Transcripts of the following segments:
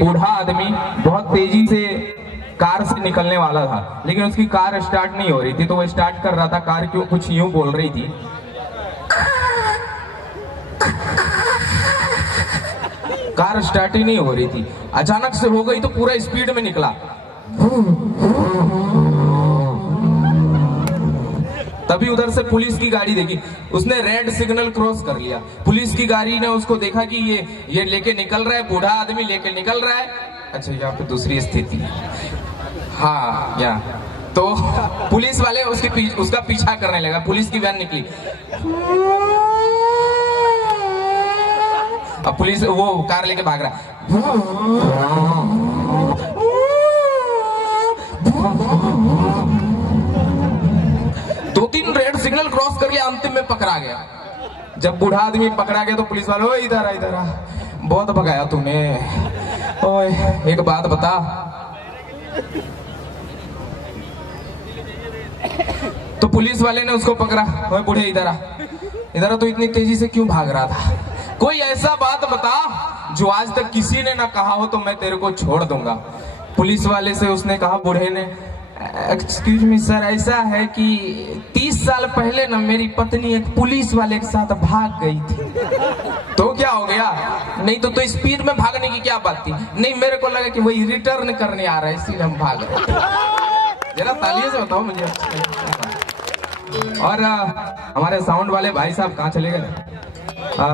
बूढ़ा आदमी बहुत तेजी से कार से निकलने वाला था, लेकिन उसकी कार स्टार्ट नहीं हो रही थी। तो वो स्टार्ट कर रहा था, कार क्यों कुछ यूं बोल रही थी, कार स्टार्ट ही नहीं हो रही थी। अचानक से हो गई तो पूरा स्पीड में निकला। तभी उधर से पुलिस की गाड़ी देखी, उसने रेड सिग्नल क्रॉस कर लिया। पुलिस की गाड़ी ने उसको देखा कि ये लेके निकल रहा है, बूढ़ा आदमी लेके निकल रहा है। अच्छा, यहाँ पे दूसरी स्थिति, हाँ यहाँ तो पुलिस वाले उसका पीछा करने लगा। पुलिस की वैन निकली, अब पुलिस वो कार लेके भाग रहा है। दो तीन रेड सिग्नल क्रॉस कर लिया, अंतिम में पकड़ा गया। जब बूढ़ा आदमी पकड़ा गया तो पुलिस वाले, ओए इधर आ इधर आ, बहुत भगाया तूने, ओए एक बात बता, तो पुलिस वाले ने उसको पकड़ा, ओए बूढ़े इधर आ, इधर आ, तो इतनी तेजी से क्यों भाग रहा था? कोई ऐसा बात बता जो आज तक किसी ने ना कहा हो, तो मैं तेरे को छोड़ दूंगा। पुलिस वाले से उसने कहा, बूढ़े ने, एक्सक्यूज मी सर, ऐसा है कि 30 साल पहले ना मेरी पत्नी एक पुलिस वाले के साथ भाग गई थी। तो क्या हो गया? नहीं तो स्पीड में भागने की क्या बात थी? नहीं, मेरे को लगा कि वही रिटर्न करने आ रहा है, इसीलिए हम भाग रहे थे। जरा तालियों से बताओ मुझे। और हमारे साउंड वाले भाई साहब कहाँ चले गए?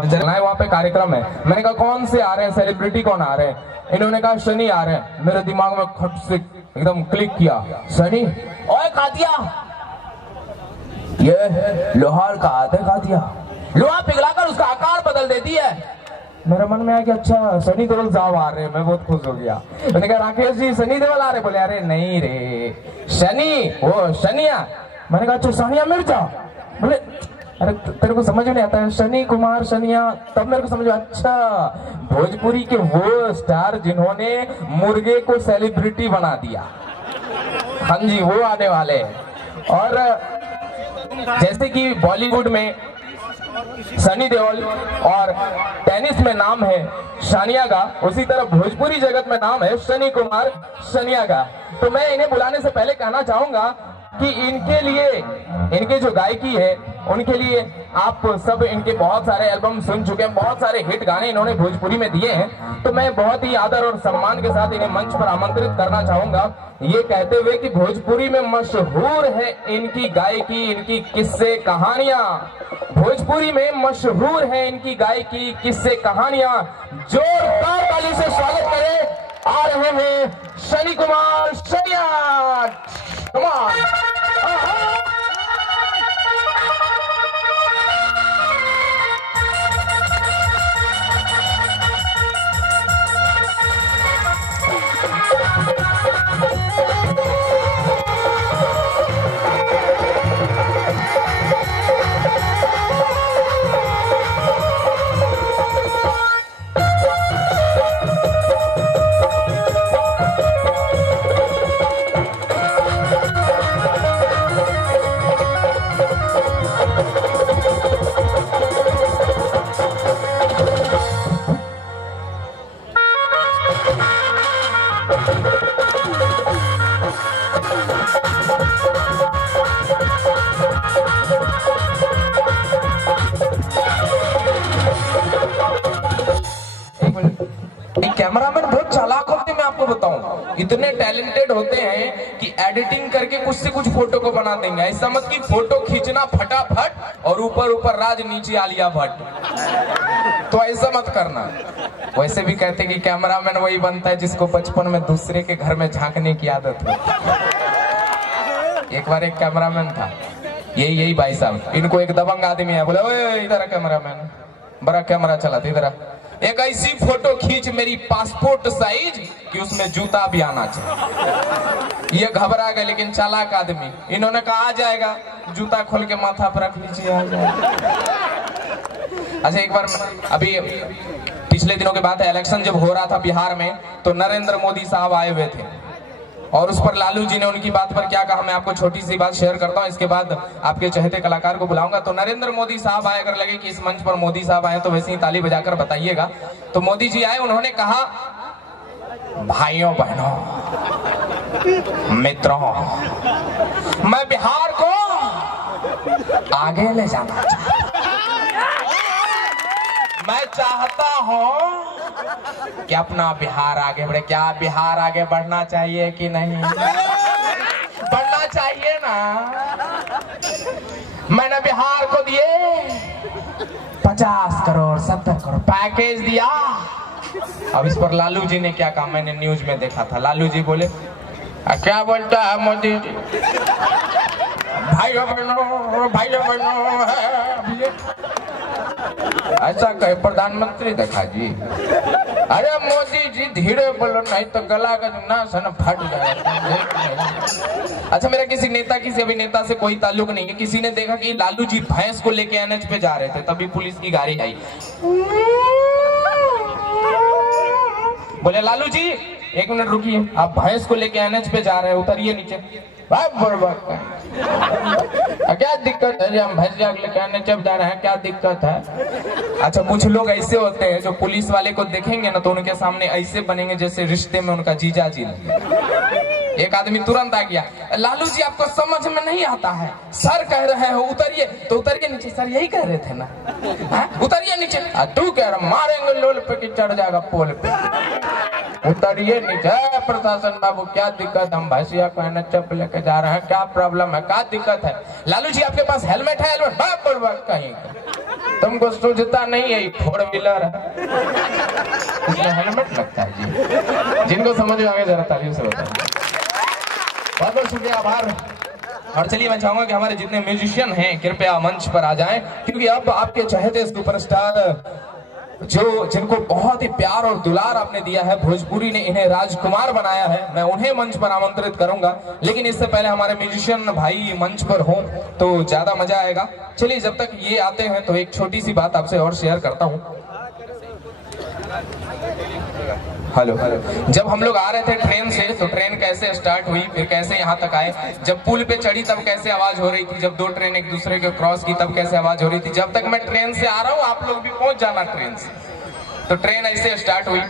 जरा वहाँ पे कार्यक्रम है। मैंने कहा कौन से आ रहे हैं, सेलिब्रिटी कौन आ रहे हैं? इन्होंने कहा शनि आ रहे हैं। मेरे दिमाग में खट से एकदम क्लिक किया, शनि, ओए कातिया, ये लोहार का हाथ है कातिया, लोहा पिघलाकर उसका आकार बदल देती है। मेरे मन में आया कि अच्छा सनी देओल साहब आ रहे हैं, मैं बहुत खुश हो गया। मैंने कहा राकेश जी सनी देओल आ रहे? बोले अरे नहीं रे, शनि, वो शनिया। मैंने कहा अच्छा सानिया मिर्जा? बोले अरे तेरे को समझ में नहीं आता है, शनि कुमार शनिया। तब मेरे को समझ में, अच्छा भोजपुरी के वो स्टार जिन्होंने मुर्गे को सेलिब्रिटी बना दिया, हाँ जी वो आने वाले। और जैसे कि बॉलीवुड में सनी देओल और टेनिस में नाम है शानिया का, उसी तरह भोजपुरी जगत में नाम है शनि कुमार शनिया का। तो मैं इन्हें बुलाने से पहले कहना चाहूंगा कि इनके लिए, इनके जो गायकी है उनके लिए आप सब इनके बहुत सारे एल्बम सुन चुके हैं, बहुत सारे हिट गाने इन्होंने भोजपुरी में दिए हैं। तो मैं बहुत ही आदर और सम्मान के साथ इन्हें मंच पर आमंत्रित करना चाहूंगा, ये कहते हुए कि भोजपुरी में मशहूर है इनकी गायकी, इनकी किस्से कहानियां। भोजपुरी में मशहूर है इनकी गायकी, किस्से कहानियां। जोरदार ताली से स्वागत करें, आ रहे हैं Shani Kumar Shaniya. Come on! Cameraman बहुत चालाक होते हैं, मैं आपको बताऊं, इतने टैलेंटेड होते हैं कि एडिटिंग करके कुछ से कुछ फोटो को बना देंगे। ऐसा मत कि फोटो खींचना फटाफट और ऊपर ऊपर राज नीचे आलिया भट्ट, तो ऐसा मत करना। वैसे भी कहते कि कैमरामैन वही बनता है जिसको बचपन में दूसरे के घर में झांकने की आदत हो। एक बार एक कैमरामैन था, यही भाई साहब, इनको एक दबंग आदमी है, बोले ओए इधर कैमरामैन, बड़ा कैमरा चलाते, इधर एक ऐसी फोटो खींच मेरी पासपोर्ट साइज कि उसमें जूता भी आना चाहिए। ये घबरा गए, लेकिन चालाक आदमी, इन्होंने कहा आ जाएगा, जूता खोल के माथा पर रख लीजिए, आ जाएगा। अच्छा एक बार, अभी पिछले दिनों की बात है, इलेक्शन जब हो रहा था बिहार में, तो नरेंद्र मोदी साहब आए हुए थे और उस पर लालू जी ने उनकी बात पर क्या कहा, मैं आपको छोटी सी बात शेयर करता हूं, इसके बाद आपके चहेते कलाकार को बुलाऊंगा। तो नरेंद्र मोदी साहब आए, अगर लगे कि इस मंच पर मोदी साहब आए तो वैसे ही ताली बजाकर बताइएगा। तो मोदी जी आए, उन्होंने कहा भाइयों बहनों मित्रों, मैं बिहार को आगे ले जाना चाहता हूं। मैं चाहता हूं कि अपना बिहार आगे बढ़े। क्या बिहार आगे बढ़ना चाहिए कि नहीं? बढ़ना चाहिए ना। मैंने बिहार को दिए 50 करोड़ 70 करोड़ पैकेज दिया। अब इस पर लालू जी ने क्या कहा, मैंने न्यूज में देखा था। लालू जी बोले क्या बोलता है मोदी जी, भाइयों बहनों ऐसा कहे प्रधानमंत्री देखा जी। अरे मोदी जी धीरे बोलो नहीं तो गला का ना सन फट जाएगा। अच्छा, मेरा किसी नेता किसी अभिनेता से कोई ताल्लुक नहीं है। किसी ने देखा कि लालू जी भैंस को लेके एनएच पे जा रहे थे, तभी पुलिस की गाड़ी आई। बोले लालू जी 1 मिनट रुकिए, आप भैंस को लेके एनएच पे जा रहे हैं, उतरिए नीचे। क्या दिक्कत है? हम भैंस लेके एनएच पे जा रहे हैं, क्या दिक्कत है? अच्छा, कुछ लोग ऐसे होते हैं जो पुलिस वाले को देखेंगे ना तो उनके सामने ऐसे बनेंगे जैसे रिश्ते में उनका जीजा जी। एक आदमी तुरंत आ गया, लालू जी आपको समझ में नहीं आता है, सर कह रहे हैं उतरिए, तो उतरिए नीचे। सर यही कह रहे थे ना, उतरिए नीचे। तू कह रहा मारेंगे लोल पे कि चढ़ जाएगा पोल पे, उतरिए नीचे। प्रशासन बाबू क्या दिक्कत, हम भैंसिया को एनएच पे लेके जा रहे हैं, क्या प्रॉब्लम है, क्या दिक्कत है? लालू जी आपके पास हेलमेट है? हेलमेट बाप कहीं तुमको सूझता नहीं है, 4 व्हीलर है, इसमें हेलमेट लगता है जी। जिनको समझ में आ गया जरा तालियों से बताइए। बहुत बहुत शुक्रिया, आभार। और चलिए मैं चाहूंगा कि हमारे जितने म्यूजिशियन हैं कृपया मंच पर आ जाएं, क्योंकि अब आपके चहेते सुपरस्टार जो जिनको बहुत ही प्यार और दुलार आपने दिया है, भोजपुरी ने इन्हें राजकुमार बनाया है, मैं उन्हें मंच पर आमंत्रित करूंगा। लेकिन इससे पहले हमारे म्यूजिशियन भाई मंच पर हों तो ज्यादा मजा आएगा। चलिए जब तक ये आते हैं तो एक छोटी सी बात आपसे और शेयर करता हूँ। हेलो, जब हम लोग आ रहे थे ट्रेन से तो ट्रेन कैसे स्टार्ट हुई, फिर कैसे यहाँ तक आए, जब पुल पे चढ़ी तब कैसे आवाज हो रही थी, जब 2 ट्रेन एक दूसरे को क्रॉस की तब कैसे आवाज हो रही थी, जब तक मैं ट्रेन से आ रहा हूँ आप लोग भी पहुंच जाना ट्रेन से। तो ट्रेन ऐसे स्टार्ट हुई।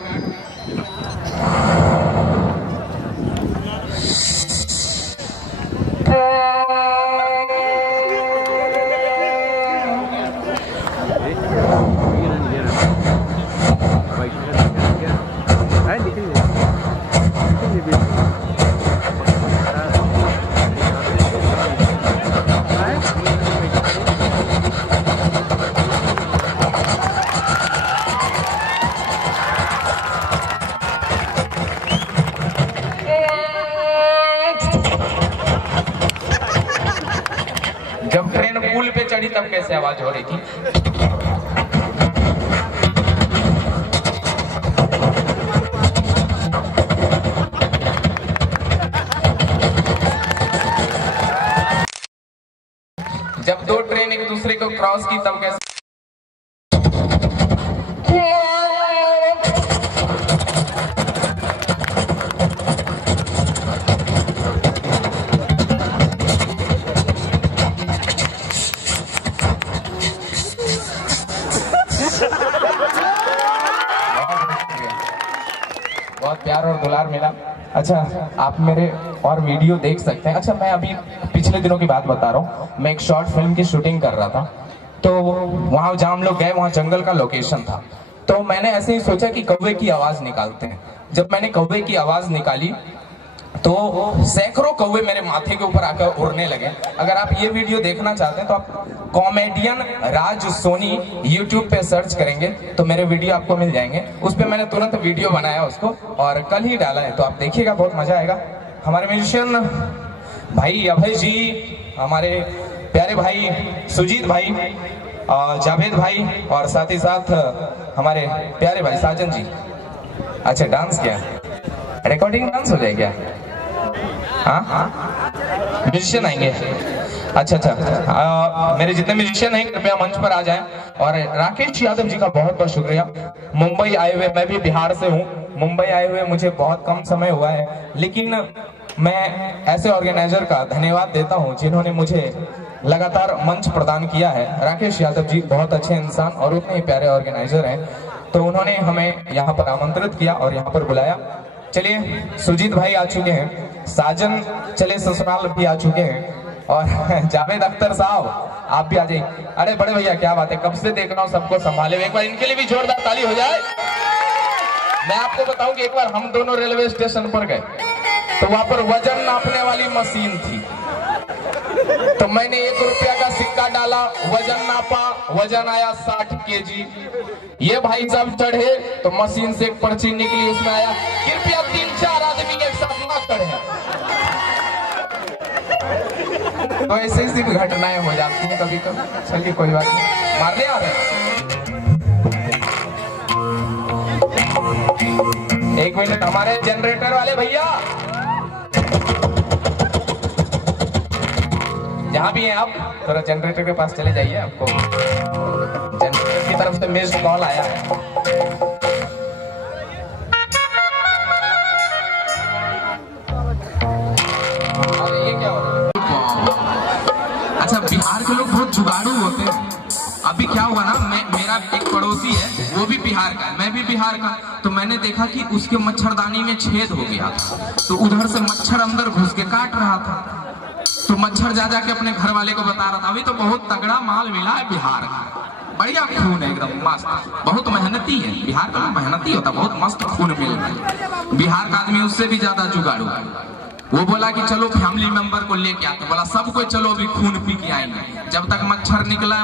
जब ट्रेन पुल पे चढ़ी तब कैसे आवाज हो रही थी। जब 2 ट्रेन एक दूसरे को क्रॉस की तब कैसे। बहुत प्यार और दुलार मिला। अच्छा, आप मेरे और वीडियो देख सकते हैं। अच्छा, मैं अभी पिछले दिनों की बात बता रहा हूँ, मैं एक शॉर्ट फिल्म की शूटिंग कर रहा था, तो वहाँ जहाँ हम लोग गए वहाँ जंगल का लोकेशन था। तो मैंने ऐसे ही सोचा कि कौवे की आवाज़ निकालते हैं। जब मैंने कौवे की आवाज़ निकाली तो सैकड़ों कौवे मेरे माथे के ऊपर आकर उड़ने लगे। अगर आप ये वीडियो देखना चाहते हैं तो आप कॉमेडियन राज सोनी यूट्यूब पे सर्च करेंगे तो मेरे वीडियो आपको मिल जाएंगे। उस पे मैंने तुरंत वीडियो बनाया उसको और कल ही डाला है, तो आप देखिएगा, बहुत मजा आएगा। हमारे म्यूजिशियन भाई अभय जी, हमारे प्यारे भाई सुजीत भाई, जावेद भाई और साथ ही साथ हमारे प्यारे भाई साजन जी। अच्छा, डांस क्या रिकॉर्डिंग डांस हो जाए क्या? हाँ, म्यूजिशियन आएंगे। अच्छा, मेरे जितने म्यूजिशियन हैं कृपया मंच पर आ जाएं। और राकेश यादव जी का बहुत बहुत शुक्रिया, मुंबई आए हुए। मैं भी बिहार से हूँ, मुंबई आए हुए मुझे बहुत कम समय हुआ है, लेकिन मैं ऐसे ऑर्गेनाइजर का धन्यवाद देता हूँ जिन्होंने मुझे लगातार मंच प्रदान किया है। राकेश यादव जी बहुत अच्छे इंसान और उतने ही प्यारे ऑर्गेनाइजर हैं, तो उन्होंने हमें यहाँ पर आमंत्रित किया और यहाँ पर बुलाया। चलिए सुजीत भाई आ चुके हैं, साजन चले ससुराल भी आ चुके हैं, और जावेद अख्तर साहब आप भी आ जाइए। अरे बड़े भैया क्या बात है, कब से देख रहा हूँ सबको संभाले, एक बार इनके लिए भी जोरदार ताली हो जाए। मैं आपको बताऊं कि एक बार हम दोनों रेलवे स्टेशन पर गए तो वहां पर वजन नापने वाली मशीन थी, तो मैंने 1 रुपया का सिक्का डाला, वजन नापा, वजन आया 60 केजी। ये भाई साहब चढ़े तो मशीन से एक पर्ची निकली, उसमें आया कृपया 3-4 आदमी एक साथ ना चढ़े। तो ऐसे ही सिर्फ घटनाएं हो जाती हैं कभी कभी। चलिए कोई बात नहीं, मारने आ रहे। एक मिनट, हमारे जनरेटर वाले भैया जहां भी हैं आप थोड़ा जनरेटर के पास चले जाइए, आपको जनरेटर की तरफ से मिस्ड कॉल आया है। अरे ये क्या हो रहा है? अच्छा, बिहार के लोग बहुत जुगाड़ू होते हैं। अभी क्या हुआ ना, मेरा एक पड़ोसी है, वो भी बिहार का है, मैं भी बिहार का, तो मैंने देखा कि उसके मच्छरदानी में छेद हो गया था, तो उधर से मच्छर अंदर घुस के काट रहा था, तो मच्छर जा जाके अपने घर वाले को बता रहा था। अभी तो बहुत तगड़ा माल मिला है बिहार का, बढ़िया खून है एकदम मस्त, बहुत मेहनती है बिहार का, मेहनती होता, बहुत मस्त खून मिल रहा है। बिहार का आदमी उससे भी ज्यादा जुगाड़ू है। वो बोला कि चलो फैमिली मेंबर को लेके आते, बोला सबको चलो अभी खून पी के आएंगे। जब तक मच्छर निकला,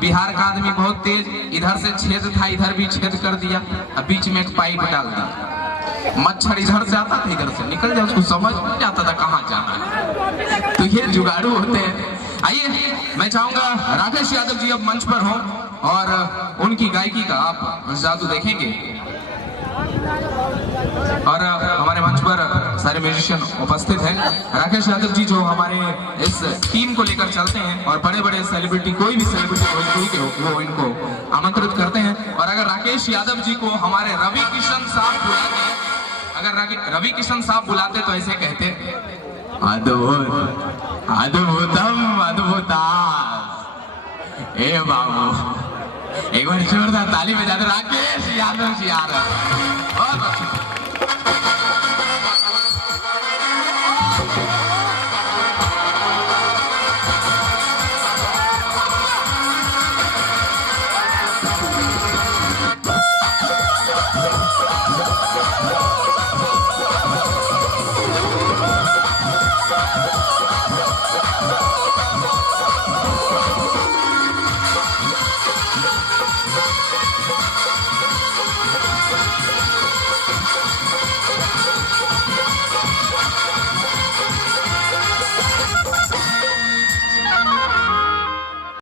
बिहार का आदमी बहुत तेज, इधर से छेद था, इधर भी छेद कर दिया, अब बीच में एक पाइप डाल दिया। मच्छर इधर से आता था, इधर से निकल जाए, उसको समझ नहीं आता था कहाँ जाना है। तो ये जुगाड़ू होते हैं। आइए, मैं चाहूंगा राकेश यादव जी अब मंच पर हों और उनकी गायकी का आप जादू देखेंगे, और हमारे मंच पर सारे म्यूजिशियन उपस्थित हैं। राकेश यादव जी जो हमारे इस टीम को लेकर चलते हैं, और बड़े बड़े सेलिब्रिटी, कोई भी सेलिब्रिटी भोजपुरी के हो वो इनको आमंत्रित करते हैं। और अगर राकेश यादव जी को हमारे रवि किशन साहब बुलाते, अगर रवि किशन साहब बुलाते तो ऐसे कहते, अद्भुत अद्भुतम अद्भुतास। ए बाबू, एक बार जोरदार ताली बजा दो, राकेश यादव जी आ रहे हैं।